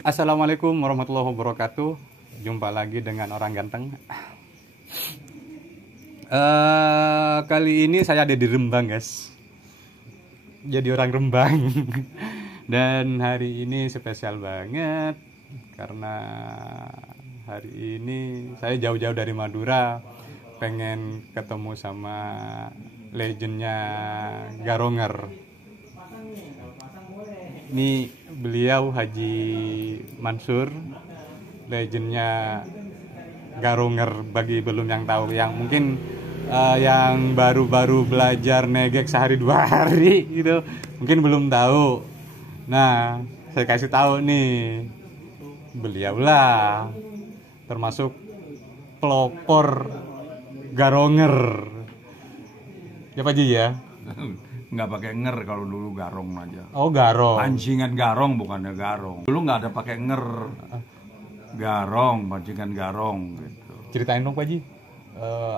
Assalamualaikum warahmatullahi wabarakatuh. Jumpa lagi dengan orang ganteng. Kali ini saya ada di Rembang, guys. Jadi orang Rembang. Dan hari ini spesial banget karena hari ini saya jauh-jauh dari Madura, pengen ketemu sama legendnya Garonger. Ini beliau Haji Mansur, legendnya Garonger. Bagi belum yang tahu, yang mungkin yang baru-baru belajar negek sehari 2 hari gitu, mungkin belum tahu. Nah, saya kasih tahu nih, beliau lah termasuk pelopor Garonger. Ya Pak Ji ya? Nggak pakai nger kalau dulu garong aja. Oh, garong. Pancingan garong bukannya garong. Dulu nggak ada pakai nger. Garong, pancingan garong gitu. Ceritain dong Pak Ji,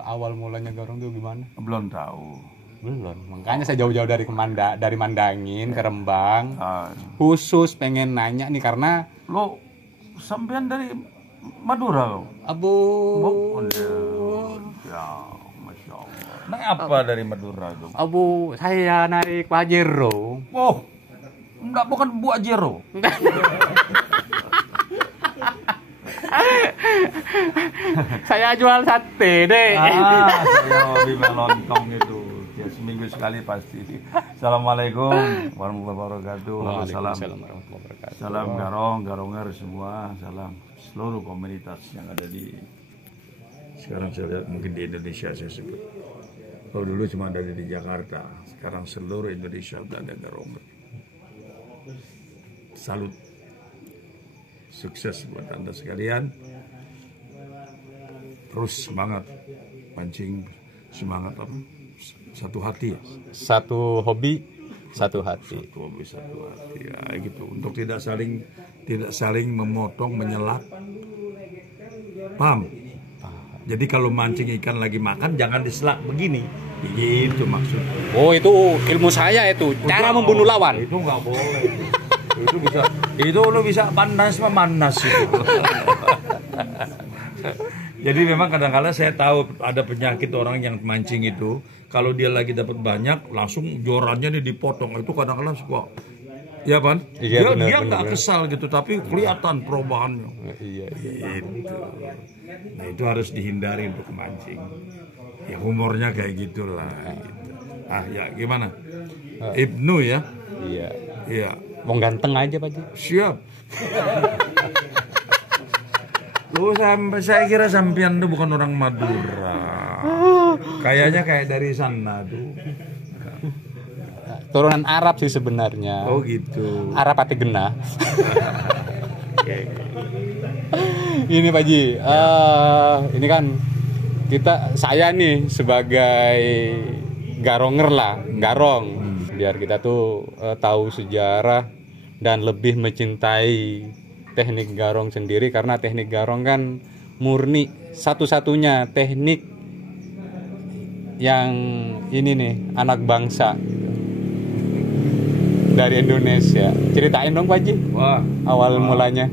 awal mulanya Garong tuh gimana? Belum tahu. Belum. Makanya saya jauh-jauh dari Mandangin ke Rembang. Ah, Khusus pengen nanya nih karena lo sampean dari Madura lo? Abu Ya, masya Allah. Naik apa dari Madura itu? saya naik Pajero. Oh, enggak, bukan buat jero. Saya jual sate deh. Saya hobi melontong itu. Ya, seminggu sekali pasti. Assalamualaikum warahmatullahi wabarakatuh. Waalaikumsalam warahmatullahi wabarakatuh. Salam Garong, Garonger semua. Salam seluruh komunitas yang ada di, sekarang saya lihat mungkin di Indonesia saya sebut. Kalau dulu cuma ada di Jakarta, sekarang seluruh Indonesia sudah ada Garonger. Salut. Sukses buat Anda sekalian. Terus semangat pancing, semangat apa? Satu hati ya. Satu hobi, satu hati. Satu hobi, satu hati ya gitu. Untuk tidak saling memotong, menyelak. Paham? Jadi kalau mancing ikan lagi makan jangan diselak begini. Gitu maksudnya. Oh, itu ilmu saya itu. Cara membunuh lawan. Itu nggak boleh. Itu lo bisa panas memanas itu. Jadi memang kadang-kadang saya tahu ada penyakit orang yang mancing itu, kalau dia lagi dapat banyak langsung jorannya nih dipotong. Itu kadang-kadang suka, ya Pan? Iya, Dia nggak kesal gitu, tapi kelihatan perubahannya. Iya. Gitu. Nah itu harus dihindari untuk mancing. Ya humornya kayak gitulah. Gitu. Ah ya gimana? Ibnu ya? Iya. Iya. Mau ganteng aja Pak Ji. Siap. Lu saya kira sampean tuh bukan orang Madura. Kayaknya kayak dari sana tuh. Turunan Arab sih sebenarnya. Oh gitu. Arab Pati Genah. Ini Pak Ji, ini kan saya nih sebagai Garonger lah, Garong. Biar kita tuh tahu sejarah dan lebih mencintai teknik Garong sendiri, karena teknik Garong kan murni satu-satunya teknik yang ini nih, anak bangsa dari Indonesia. Ceritain dong Pak Ji. Wah, awal mulanya.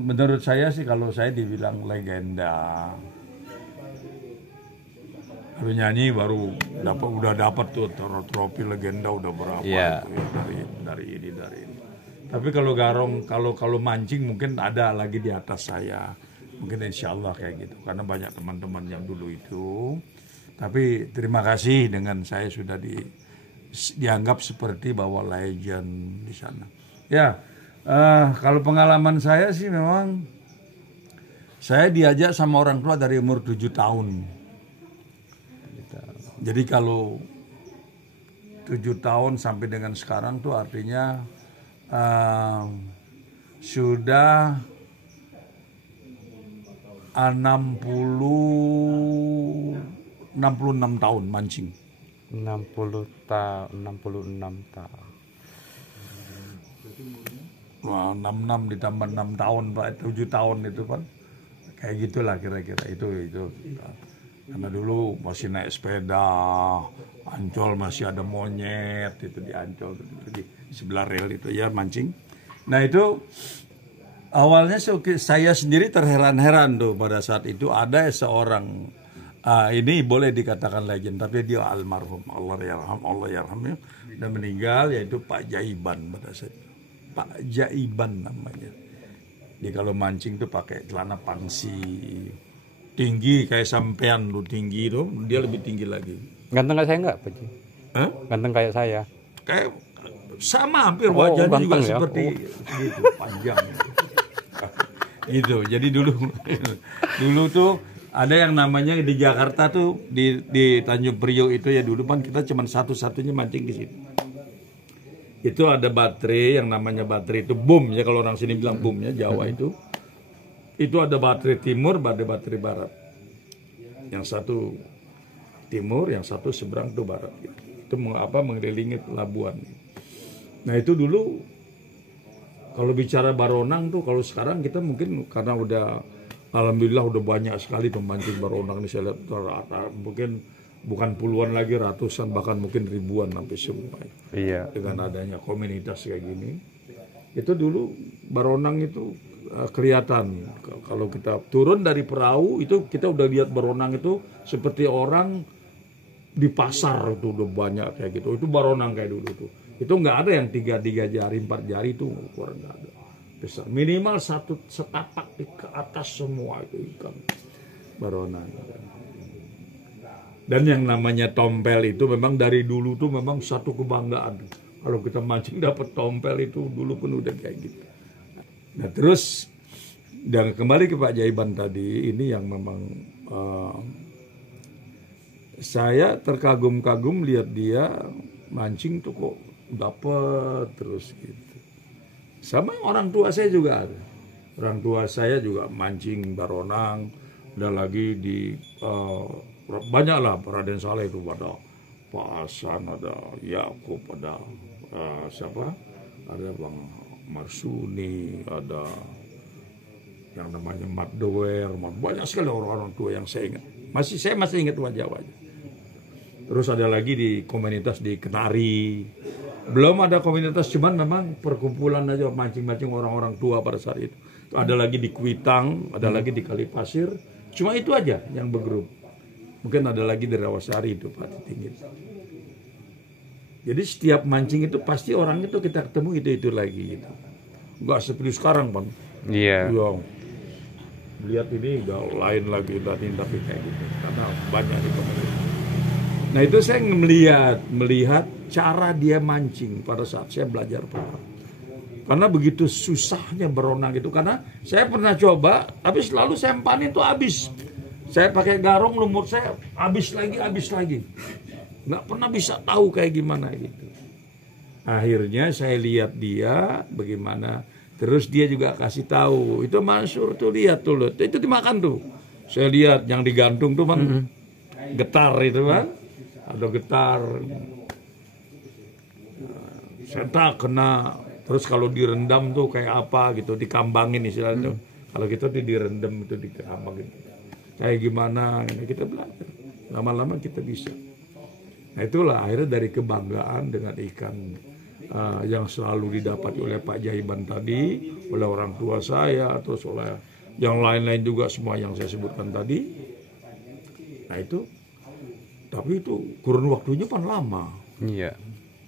Menurut saya sih kalau saya dibilang legenda. Lu nyanyi baru udah dapat tuh trofi legenda udah berapa Yeah. itu, ya, dari ini. Tapi kalau Garong, kalau mancing mungkin ada lagi di atas saya. Mungkin insya Allah kayak gitu. Karena banyak teman-teman yang dulu itu. Tapi terima kasih dengan saya sudah dianggap seperti bahwa legend di sana. Ya, kalau pengalaman saya sih memang saya diajak sama orang tua dari umur 7 tahun. Jadi kalau 7 tahun sampai dengan sekarang tuh artinya sudah 66 tahun mancing. 66 tahun. Wah, 66 ditambah 6 tahun, 7 tahun itu kan. Kayak gitulah kira-kira itu. Karena dulu masih naik sepeda, Ancol masih ada monyet itu di Ancol itu di sebelah rel itu ya mancing. Nah itu Awalnya saya sendiri terheran-heran tuh pada saat itu ada seorang ini boleh dikatakan legend, tapi dia almarhum, Allah yarham ya, dan meninggal, yaitu Pak Jaiban pada saat itu. Pak Jaiban namanya. Dia kalau mancing tuh pakai celana pangsi tinggi kayak sampean tuh, tinggi tuh, dia lebih tinggi lagi. Ganteng kayak saya nggak, Pak Ji? Hah? Ganteng kayak saya. Kayak sama hampir wajahnya juga ganteng ya? seperti gitu, panjang. Itu. Jadi dulu tuh ada yang namanya di Jakarta tuh di Tanjung Priok itu ya, dulu kan kita cuma satu-satunya mancing di situ. Itu ada baterai yang namanya baterai itu boom ya, kalau orang sini bilang boom ya, Jawa itu. Itu ada baterai timur, ada baterai barat. Yang satu timur, yang satu seberang tuh barat. Itu mengelilingi pelabuhan. Nah itu dulu kalau bicara baronang tuh, kalau sekarang kita mungkin karena udah alhamdulillah udah banyak sekali pemancing baronang ini, saya lihat mungkin bukan puluhan lagi, ratusan bahkan mungkin ribuan sampai semua. Iya. Dengan adanya komunitas kayak gini, itu dulu baronang itu kelihatan. Kalau kita turun dari perahu itu kita udah lihat baronang itu seperti orang di pasar, itu udah banyak kayak gitu. Itu baronang kayak dulu tuh. Itu nggak ada yang 3 jari, 4 jari itu ukuran, nggak ada. Besar. Minimal setapak ke atas semua itu ikan baronang. Dan yang namanya tompel itu memang dari dulu tuh memang satu kebanggaan. Kalau kita mancing dapat tompel itu dulu pun udah kayak gitu. Nah terus, dan kembali ke Pak Jaiban tadi, ini yang memang saya terkagum-kagum lihat dia mancing tuh kok dapat terus gitu. Sama orang tua saya juga ada. Orang tua saya juga mancing baronang. Ada lagi di banyak lah, Raden Saleh itu ada Pak Hasan, ada Yakub, ada siapa? Ada Bang Marsuni, ada yang namanya Mat Doer, banyak sekali orang-orang tua yang saya ingat. Saya masih ingat wajah-wajah. Terus ada lagi di komunitas di Kenari. Belum ada komunitas, cuman memang perkumpulan aja mancing-mancing orang-orang tua pada saat itu. Ada lagi di Kuitang, ada lagi di Kalipasir. Cuma itu aja yang bergrup. Mungkin ada lagi di Rawasari itu Pak Tinggi. Jadi setiap mancing itu pasti orang itu kita ketemu itu lagi gitu. Enggak seperti sekarang, Bang. Iya. Lihat ini udah lain lagi tapi kayak gitu. Karena banyak di komunitas. Nah itu saya melihat cara dia mancing pada saat saya belajar pertama. Karena begitu susahnya beronang itu, karena saya pernah coba, tapi selalu saya empanin itu habis. Saya pakai garong, lumur saya habis lagi. Nggak pernah bisa tahu kayak gimana gitu. Akhirnya saya lihat dia bagaimana, terus dia juga kasih tahu. Itu Mansur tuh lihat tuh, itu dimakan tuh. Saya lihat yang digantung tuh Bang, getar itu kan. Ada getar, setak kena, terus kalau direndam tuh kayak apa gitu, dikambangin istilahnya. Kalau kita tuh direndam itu dikambangin, kayak gimana, kita belajar, lama-lama kita bisa. Nah itulah akhirnya dari kebanggaan dengan ikan yang selalu didapat oleh Pak Jaiban tadi, oleh orang tua saya, terus oleh yang lain-lain juga semua yang saya sebutkan tadi. Nah itu. Tapi itu kurun waktunya kan lama. Iya.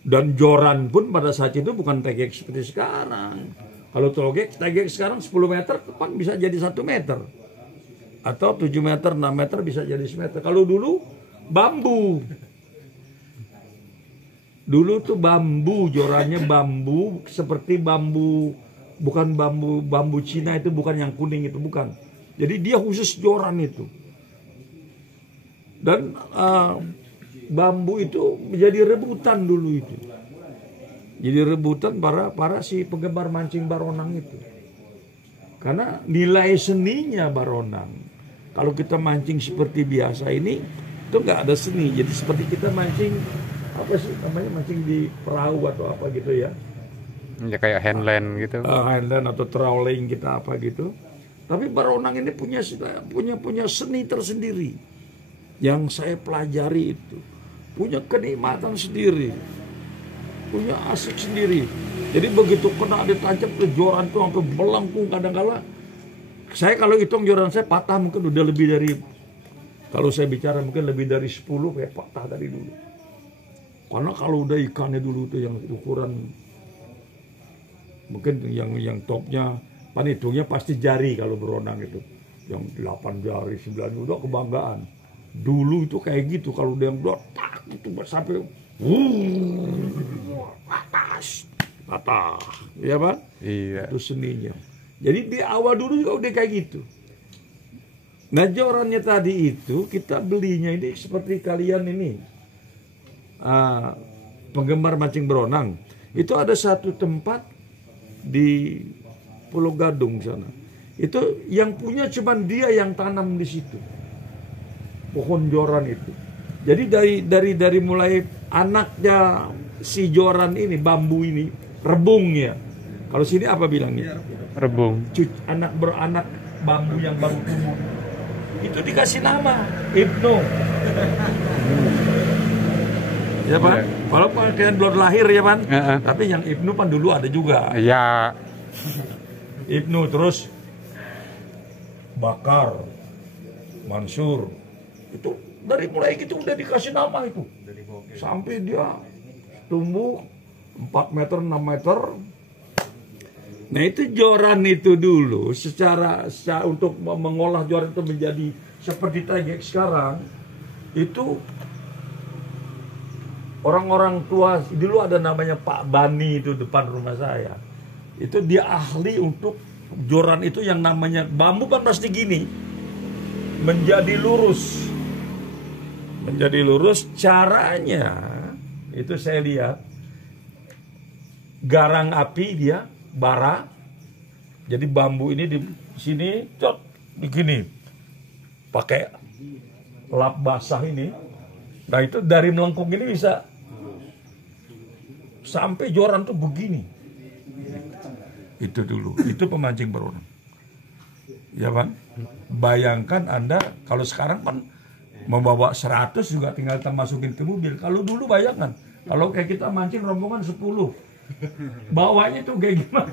Dan joran pun pada saat itu bukan tegek seperti sekarang. Kalau tegek sekarang 10 meter kan bisa jadi 1 meter. Atau 7 meter, 6 meter bisa jadi 1 meter. Kalau dulu bambu. Dulu tuh bambu, jorannya bambu seperti bambu, bukan bambu Cina itu, bukan yang kuning itu, bukan. Jadi dia khusus joran itu. Dan bambu itu menjadi rebutan dulu itu. Jadi rebutan para si penggemar mancing baronang itu. Karena nilai seninya baronang. Kalau kita mancing seperti biasa ini, itu nggak ada seni. Jadi seperti kita mancing, apa sih namanya, mancing di perahu atau apa gitu ya. Ya kayak handland gitu. Handland atau trawling kita apa gitu. Tapi baronang ini punya seni tersendiri. Yang saya pelajari itu punya kenikmatan sendiri, punya asik sendiri. Jadi begitu kena ada tancap tuh joran tuh sampai melengkung kadang-kala. Saya kalau hitung joran saya patah mungkin udah lebih dari, kalau saya bicara mungkin lebih dari 10 kayak patah dari dulu. Karena kalau udah ikannya dulu tuh yang ukuran mungkin yang topnya panitungnya pasti jari kalau beronang itu. Yang 8 jari, 9 udah kebanggaan. Dulu itu kayak gitu kalau udah yang tak itu sampai atas. Patah, ya Pak? Iya. Itu seninya. Jadi di awal dulu juga udah kayak gitu. Nah jorannya tadi itu kita belinya ini seperti kalian ini penggemar mancing beronang. Itu ada satu tempat di Pulau Gadung sana. Itu yang punya cuman dia yang tanam di situ. Pohon joran itu. Jadi dari mulai anaknya si joran ini, bambu ini, rebungnya. Kalau sini apa bilangnya? Rebung. Beranak bambu yang baru tumbuh. Itu dikasih nama Ibnu. Ya Pak, walaupun kalian belum lahir ya Pak, tapi yang Ibnu Pan dulu ada juga. Iya. Ibnu terus Bakar, Mansur, itu dari mulai gitu udah dikasih nama itu. Sampai dia tumbuh 4 meter, 6 meter. Nah itu joran itu dulu secara untuk mengolah joran itu menjadi seperti tegek sekarang itu orang-orang tua dulu ada namanya Pak Bani itu depan rumah saya. Itu dia ahli untuk joran itu yang namanya bambu kan pasti gini menjadi lurus. Menjadi lurus caranya itu saya lihat garang api dia bara, jadi bambu ini di sini cot begini pakai lap basah ini. Nah itu dari melengkung ini bisa sampai joran tuh begini. Itu dulu, itu pemancing beronang. Ya kan? Bayangkan Anda kalau sekarang kan membawa 100 juga tinggal kita masukin ke mobil. Kalau dulu bayangkan, kalau kayak kita mancing rombongan 10, bawanya tuh kayak gimana?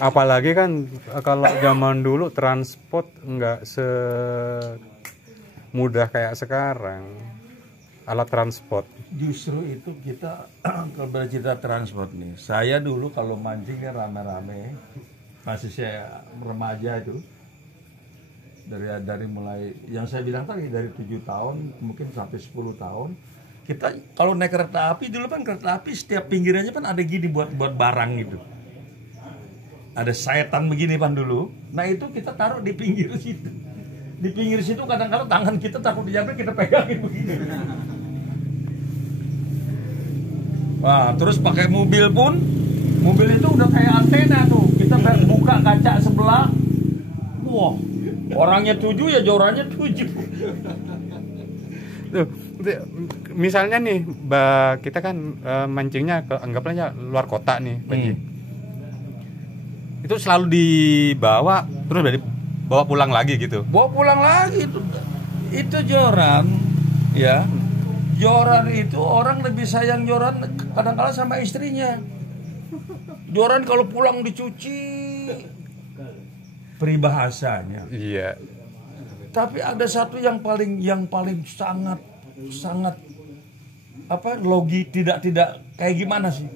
Apalagi kan kalau zaman dulu transport nggak semudah kayak sekarang. Alat transport. Justru itu kita kalau bercerita transport nih. Saya dulu kalau mancing ya rame-rame, masih saya remaja itu. Dari mulai yang saya bilang tadi dari 7 tahun mungkin sampai 10 tahun. Kita kalau naik kereta api dulu kan kereta api setiap pinggirannya kan ada gini buat barang gitu. Ada saetan begini Pan dulu. Nah itu kita taruh di pinggir situ. Di pinggir situ kadang-kadang tangan kita takut diambil kita pegangin begini. Wah terus pakai mobil pun, mobil itu udah kayak antena tuh. Kita buka kaca sebelah, wah orangnya 7 ya jorannya 7. Tuh, misalnya nih, kita kan mancingnya anggaplah luar kota nih, itu selalu dibawa terus bawa pulang lagi gitu. Bawa pulang lagi itu joran, ya. Joran itu orang lebih sayang joran kadang-kala sama istrinya. Joran kalau pulang dicuci, peribahasanya. Iya. Tapi ada satu yang paling sangat tidak kayak gimana sih?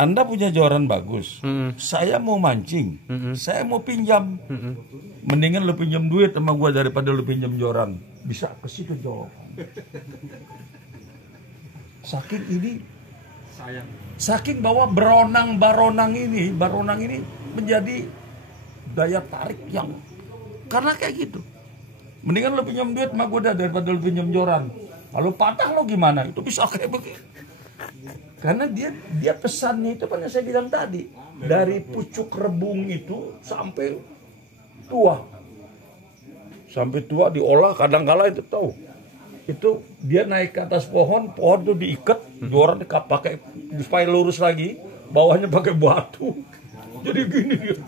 Anda punya joran bagus, saya mau mancing, saya mau pinjam, mendingan lu pinjam duit sama gua daripada lu pinjam joran. Bisa ke situ jawab. Saking ini sayang. Saking bahwa baronang ini menjadi daya tarik yang karena kayak gitu. Mendingan lo pinjam duit sama gue daripada lo pinjam joran. Kalau patah lo gimana? Itu bisa kayak begitu. Karena dia pesannya itu kan yang saya bilang tadi. Dari pucuk rebung itu sampai tua. Sampai tua diolah kadang-kala itu tahu. Itu dia naik ke atas pohon itu diikat, joran pakai supaya lurus lagi, bawahnya pakai batu. Jadi gini dia.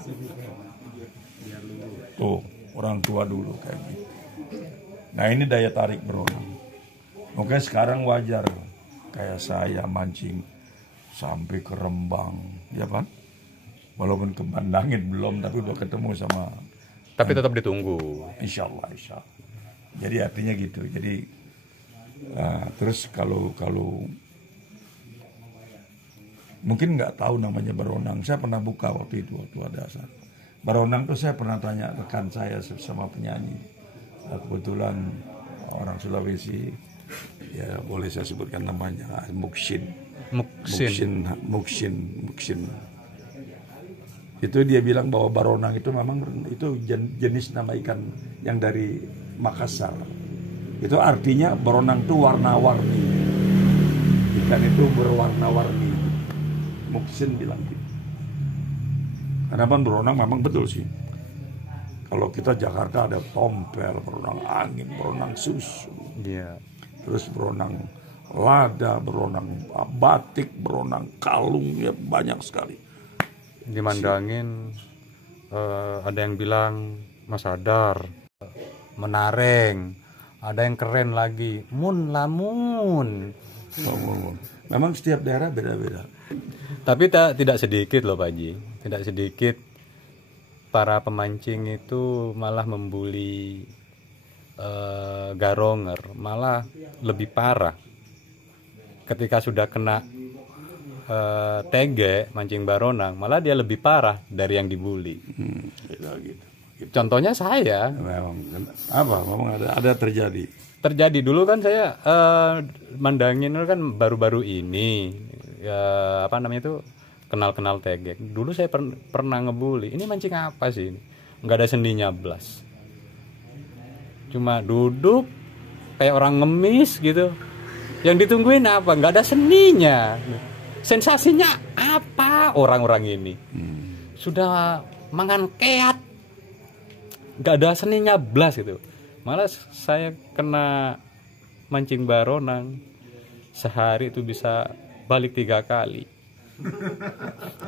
Tuh, orang tua dulu kayak gitu. Nah, ini daya tarik beronang. Oke, sekarang wajar kayak saya mancing sampai ke Rembang, ya kan? Walaupun ke Bandangin belum, tapi udah ketemu sama. Tapi tetap ditunggu. Insya Allah. Jadi artinya gitu. Jadi terus kalau mungkin nggak tahu namanya Baronang, saya pernah buka waktu itu waktu ada saat. Baronang tuh saya pernah tanya rekan saya sama penyanyi, kebetulan orang Sulawesi, ya boleh saya sebutkan namanya, Muksin. Itu dia bilang bahwa baronang itu memang itu jenis nama ikan yang dari Makassar. Itu artinya baronang itu warna-warni. Ikan itu berwarna-warni. Muksin bilang gitu. Karena baronang memang betul sih. Kalau kita Jakarta ada tompel, baronang angin, baronang susu. Iya. Terus baronang lada, baronang batik, baronang kalung, ya banyak sekali. Dimandangin ada yang bilang Masadar, Menareng, ada yang keren lagi, Lamun. Memang setiap daerah beda-beda. Tapi tidak sedikit loh Pak Haji, tidak sedikit para pemancing itu malah membuli garonger, malah lebih parah. Ketika sudah kena tege mancing baronang, malah dia lebih parah dari yang dibully. Gitu. Contohnya saya. Memang ada terjadi Dulu kan saya mandangin kan baru-baru ini ya, itu kenal tege. Dulu saya pernah ngebully, ini mancing apa sih ini? Nggak ada sendinya blas, cuma duduk kayak orang ngemis gitu. Yang ditungguin apa? Nggak ada seninya. Sensasinya apa orang-orang ini? Sudah mangan keat, nggak ada seninya blas gitu. Malah saya kena mancing baronang sehari itu bisa balik 3 kali.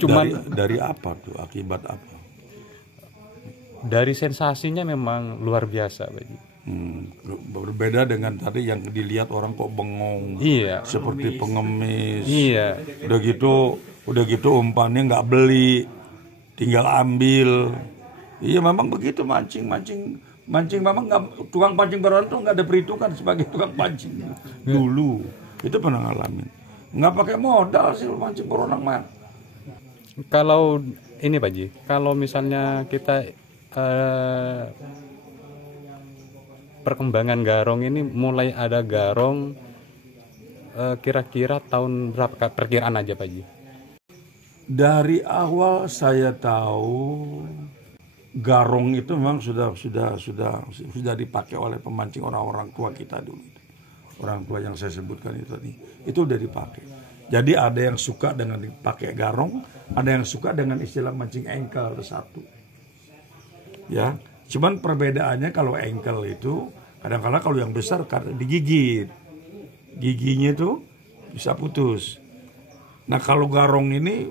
Cuman dari apa tuh? Akibat apa? Dari sensasinya memang luar biasa, Pak. Berbeda dengan tadi yang dilihat orang kok bengong, iya, seperti pengemis. Iya. Udah gitu umpannya nggak beli, tinggal ambil. Iya memang begitu mancing memang nggak, tukang pancing baronang tuh nggak ada perhitungan sebagai tukang pancing dulu. Itu pernah ngalamin. Nggak pakai modal sih mancing baronang mah. Kalau ini Pak Ji, kalau misalnya kita perkembangan garong ini mulai ada garong kira-kira tahun berapa, perkiraan aja Pak Ji? Dari awal saya tahu garong itu memang sudah dipakai oleh pemancing orang-orang tua kita dulu. Orang tua yang saya sebutkan itu tadi, itu udah dipakai. Jadi ada yang suka dengan dipakai garong, ada yang suka dengan istilah mancing engkel satu. Ya, cuman perbedaannya kalau engkel itu kadang-kadang kalau yang besar digigit, giginya itu bisa putus. Nah kalau garong ini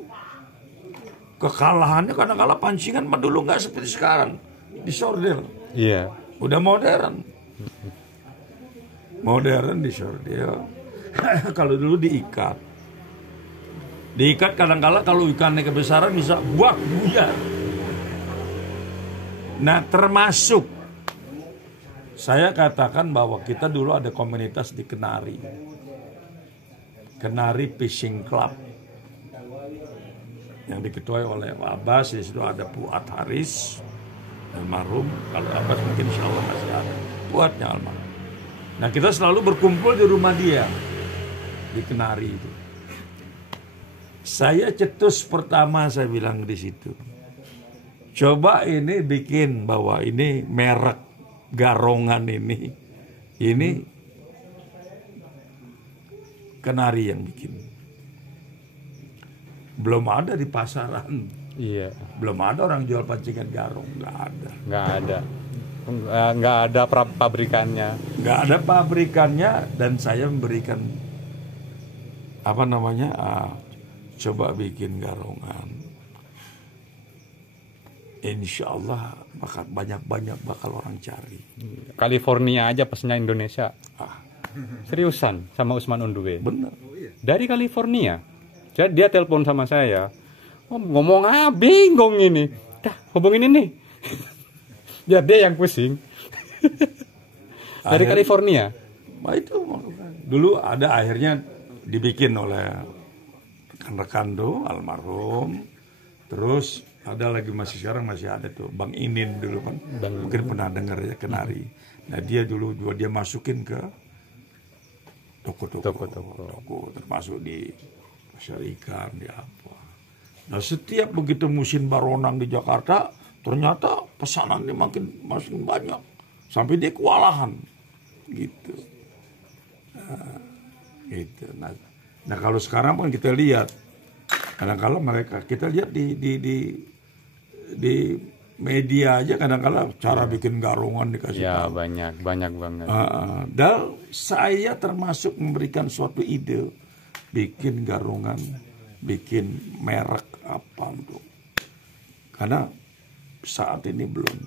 kekalahannya kadang-kadang pancingan dulu nggak seperti sekarang, disordel. Iya. Udah modern disordel. Kalau dulu diikat kadang-kadang kalau ikannya kebesaran bisa buak buyar. Nah termasuk saya katakan bahwa kita dulu ada komunitas di Kenari Fishing Club yang diketuai oleh Abbas. Di situ ada Puat Haris almarhum, kalau Abbas mungkin insya Allah masih ada Puatnya almarhum. Nah kita selalu berkumpul di rumah dia di Kenari itu. Saya cetus pertama saya bilang di situ, coba ini bikin bahwa ini merek garongan ini Kenari yang bikin. Belum ada di pasaran. Iya. Belum ada orang jual pancingan garong, nggak ada. Nggak ada pabrikannya. Nggak ada pabrikannya, dan saya memberikan coba bikin garongan. Insya Allah banyak bakal orang cari. California aja pesennya Indonesia. Seriusan sama Usman Unduwe. Bener. Dari California Dia telepon sama saya. Oh, ngomong bingung ini. Dah, hubungin ini. Biar dia yang pusing. Dari California. Nah, itu dulu ada akhirnya dibikin oleh rekan-rekan tuh almarhum. Terus ada lagi sekarang masih ada tuh Bang Inin dulu kan. Mungkin pernah dengar ya, Kenari. Nah, dia dulu juga dia masukin ke toko-toko termasuk di pasar ikan, di apa. Nah, setiap begitu musim baronang di Jakarta, ternyata pesanannya makin banyak sampai dia kewalahan gitu. Gitu. Nah, kalau sekarang pun kita lihat, kadang-kadang kita lihat di media aja kadang-kadang cara bikin garungan dikasih ya, tahu. banyak banget. Dan saya termasuk memberikan suatu ide bikin garungan, bikin merek apa untuk, karena saat ini belum.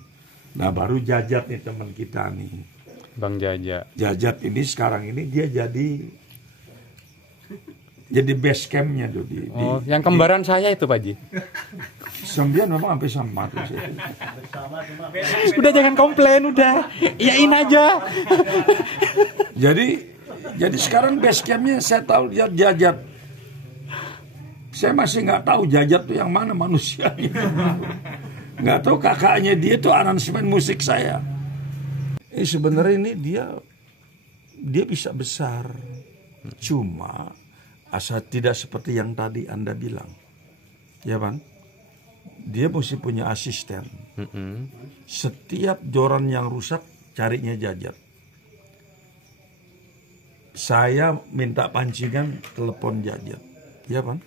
Nah, baru Jajat nih teman kita nih, Bang Jajat ini sekarang ini dia jadi base campnya tuh yang kembaran saya itu Pak Haji. 9 memang sampai sama tuh. Udah jangan komplain, udah iyain aja. Jadi sekarang base campnya saya tahu Jajat. Saya masih nggak tahu Jajat tuh yang mana manusianya. Nggak tahu kakaknya dia tuh aransemen musik saya. Sebenarnya ini dia bisa besar. Cuma asal tidak seperti yang tadi Anda bilang. Ya Bang? Dia mesti punya asisten. Setiap joran yang rusak carinya Jajat. Saya minta pancingan, telepon Jajat. Ya Bang?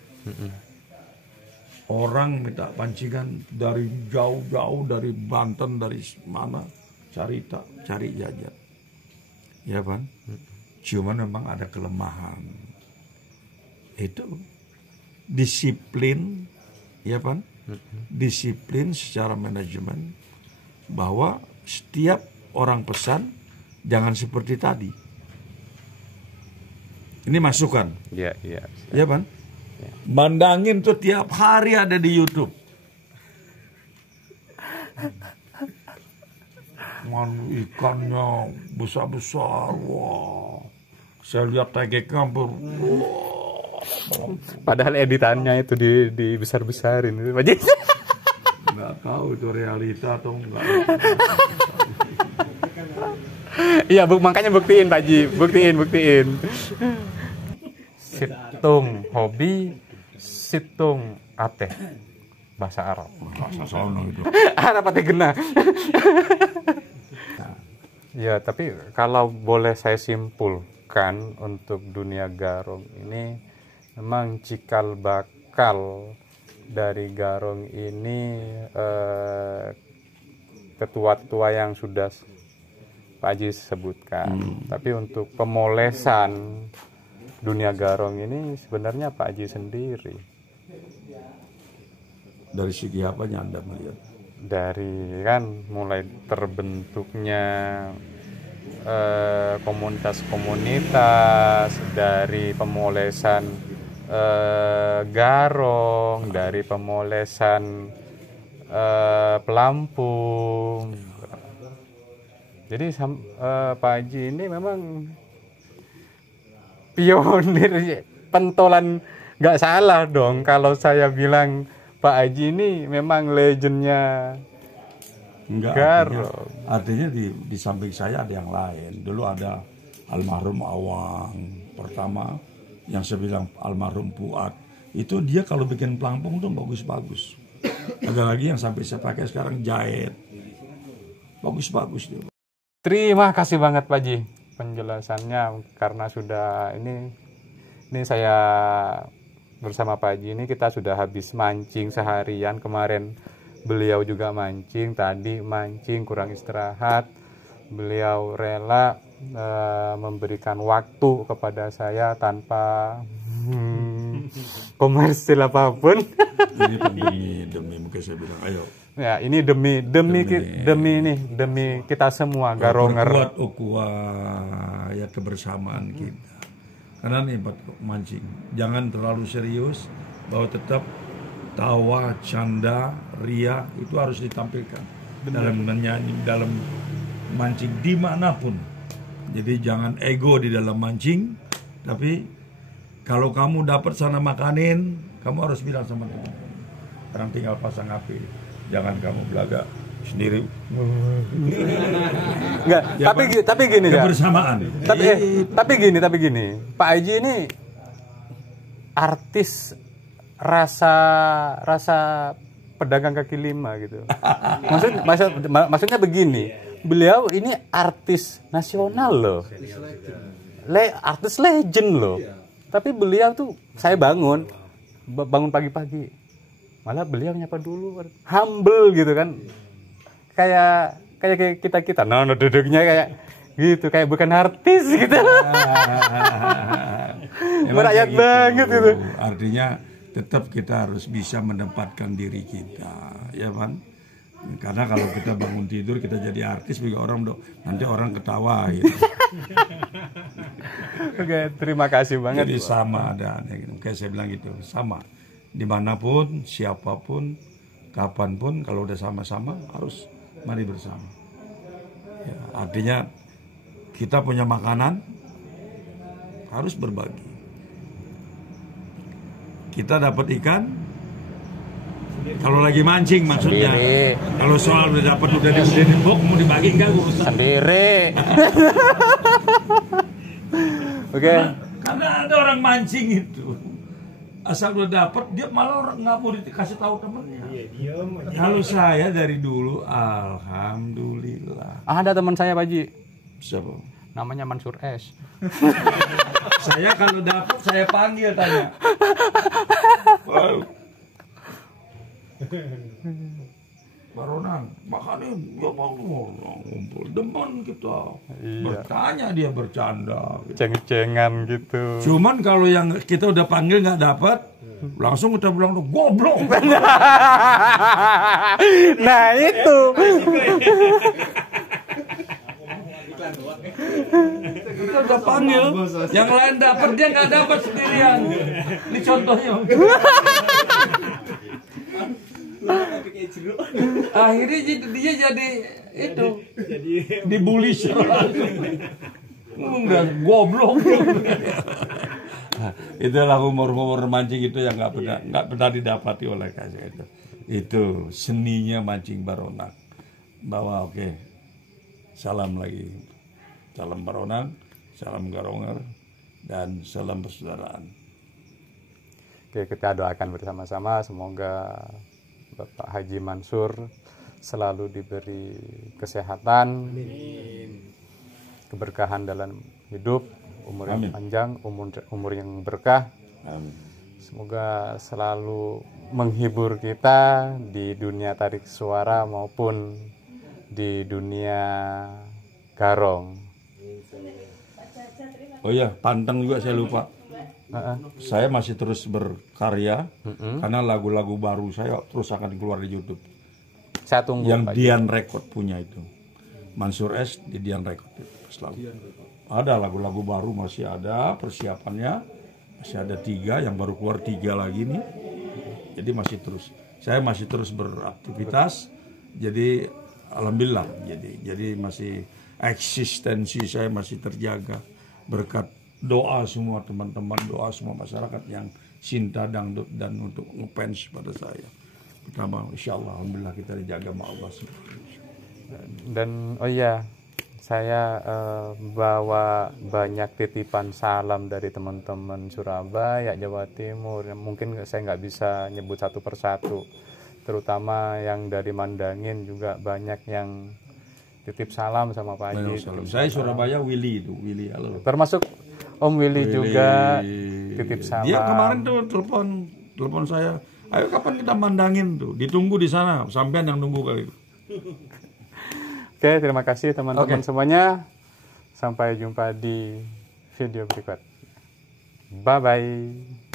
Orang minta pancingan dari jauh-jauh, dari Banten, dari mana, cari Jajat. Ya Bang? Cuman memang ada kelemahan. Itu disiplin, ya Pan? Disiplin secara manajemen, bahwa setiap orang pesan jangan seperti tadi. Ini masukan. Iya. Ya Pan? Ya. Mandangin tuh tiap hari ada di YouTube. Ikannya besar-besar, wah. Saya lihat tegeknya wah. Padahal editannya itu dibesar-besarin. Nggak tahu itu realita atau enggak. Iya, makanya buktiin Pak Haji, buktiin. Situng hobi, situng ateh, bahasa Arab. Bahasa sono itu. Arab ateh gena. Ya, tapi kalau boleh saya simpulkan untuk dunia garong ini, memang cikal bakal dari garong ini ketua-ketua yang sudah Pak Haji sebutkan. Tapi untuk pemolesan dunia garong ini sebenarnya Pak Haji sendiri. Dari segi apanya Anda melihat? Dari kan mulai terbentuknya komunitas-komunitas, dari pemolesan garong, dari pemolesan pelampung. Jadi Pak Haji ini memang pionir, pentolan, nggak salah dong kalau saya bilang Pak Haji ini memang legendnya garong. Artinya di samping saya ada yang lain. Dulu ada almarhum Awang pertama, yang saya bilang almarhum Fuad. Itu dia kalau bikin pelampung tuh bagus-bagus. Ada lagi yang sampai saya pakai sekarang Jahit. Bagus-bagus dia. Terima kasih banget Pak Haji penjelasannya, karena sudah ini saya bersama Pak Haji ini kita sudah habis mancing seharian. Kemarin beliau juga mancing, tadi mancing kurang istirahat. Beliau rela memberikan waktu kepada saya tanpa komersil apapun. Ini demi mungkin saya bilang ayo. Ya, ini demi kita semua garonger. Perkuat ukhuwah ya kebersamaan kita. Karena nikmat mancing. Jangan terlalu serius, bahwa tetap tawa, canda, ria itu harus ditampilkan dalam menyanyi, dalam mancing dimanapun. Jadi jangan ego di dalam mancing, tapi kalau kamu dapat sana makanin, kamu harus bilang sama teman. Sekarang tinggal pasang api, jangan kamu belaga sendiri. Enggak, Ya, tapi gini ya. Kebersamaan. Tapi gini, Pak Haji ini artis rasa pedagang kaki lima gitu. Maksudnya begini, beliau ini artis nasional loh, artis legend loh. Tapi beliau tuh saya bangun pagi-pagi, malah beliau nyapa dulu, humble gitu kan, kayak kita, nah duduknya kayak gitu, kayak bukan artis gitu. Merakyat gitu. banget gitu. Artinya tetap kita harus bisa menempatkan diri kita, ya kan? Karena kalau kita bangun tidur kita jadi artis juga nanti orang ketawa gitu. Oke, terima kasih banget. Jadi sama adanya gitu. Kayak saya bilang gitu, sama. Dimanapun, siapapun, kapanpun, kalau udah sama-sama harus mari bersama. Ya, artinya kita punya makanan harus berbagi. Kita dapat ikan, kalau lagi mancing maksudnya. Sendiri. Kalau soal udah dapat udah dibok mau dibagi enggak urusan. Sendiri. Oke. Karena ada orang mancing itu, asal udah dapat dia malah orang nggak mau dikasih tahu temennya. Kalau saya dari dulu, alhamdulillah. Ada teman saya Pak Haji, Siapa? namanya Mansur S. Saya kalau dapat saya panggil tanya. Wow. Baronan, makanin, ya mau ngumpul, demen kita. Iya. Bertanya dia bercanda. Gitu. Ceng-cengan gitu. Cuman kalau yang kita udah panggil nggak dapat, langsung kita bilang goblok. Nah itu. Kita udah panggil, yang lain dapat dia nggak dapat sendirian. Ini contohnya. Akhirnya dia jadi itu, dibully udah goblok. Itulah humor mancing itu yang nggak pernah didapati oleh saya itu. Itu seninya mancing baronang. Bahwa oke, salam lagi, salam baronang, salam garonger, dan salam persaudaraan. Oke, kita doakan bersama-sama semoga Bapak Haji Mansur selalu diberi kesehatan, keberkahan dalam hidup, umur yang panjang, umur yang berkah. Amin. Semoga selalu menghibur kita di dunia tarik suara maupun di dunia garong. Oh iya, pantang juga saya lupa. Saya masih terus berkarya karena lagu-lagu baru saya terus akan keluar di YouTube. Saya tunggu Yang Pak. Dian Record punya itu, Mansur S di Dian Record itu selalu. Ada lagu-lagu baru masih ada persiapannya, masih ada 3 yang baru keluar 3 lagi nih. Jadi masih terus, saya masih terus beraktivitas. Jadi alhamdulillah, jadi masih eksistensi saya masih terjaga berkat doa semua teman-teman, doa semua masyarakat yang cinta dangdut dan untuk ngefans pada saya. Pertama, insya Allah, alhamdulillah kita dijaga sama Allah. Dan oh iya, saya bawa banyak titipan salam dari teman-teman Surabaya, Jawa Timur. Mungkin saya nggak bisa nyebut satu persatu, terutama yang dari Mandangin juga banyak yang titip salam sama Pak Haji. Saya Surabaya Willy itu, Willy halo. Termasuk Om Willy juga titip salam. Dia kemarin tuh telepon saya. Ayo kapan kita Mandangin tuh? Ditunggu di sana. Sampean yang nunggu kali itu. Oke, terima kasih teman-teman semuanya. Sampai jumpa di video berikut. Bye bye.